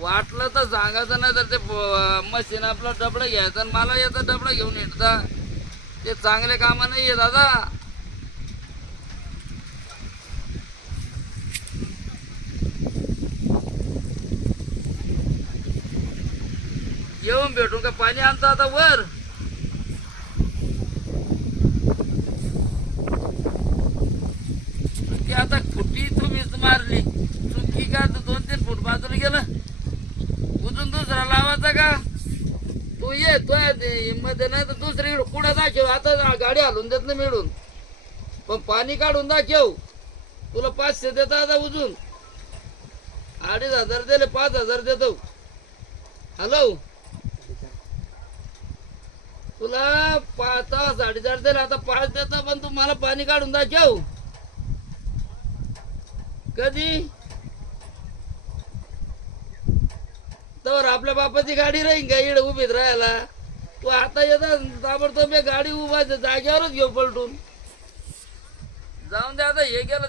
वाटलं तर सांगायचं नाही तर ते मशीन आपलं डबडं घ्यायचं आणि मला याचं डबडं घेऊन येता. ते चांगले कामा नाही आहे दादा. येऊन भेटून का पाणी आणतं आता वर. ती आता फुटी तुम्हीच मारली चुकी का. 2-3 फूट बाजूला गेलं उजून दुसरा लावायचा का. तू ये तो मध्ये नाही तर दुसरीकडे कुठं दाखव. आता गाडी हलवून देत नाही मिळून पण पाणी काढून दाखव. तुला 500 देता आता उजून 2,500 दिले 5,000 देतो. हॅलो तुला 5,000-4,500 दिले आता 5 देतो पण तू मला पाणी काढून दाखव. कधी तर आपल्या बापाची गाडी राहीन का इकडे उभीत राहायला. तू आता येतात ताबडतोब गाडी उभा जागेवरच घेऊ पलटून. जाऊन दे आता हे गेलं.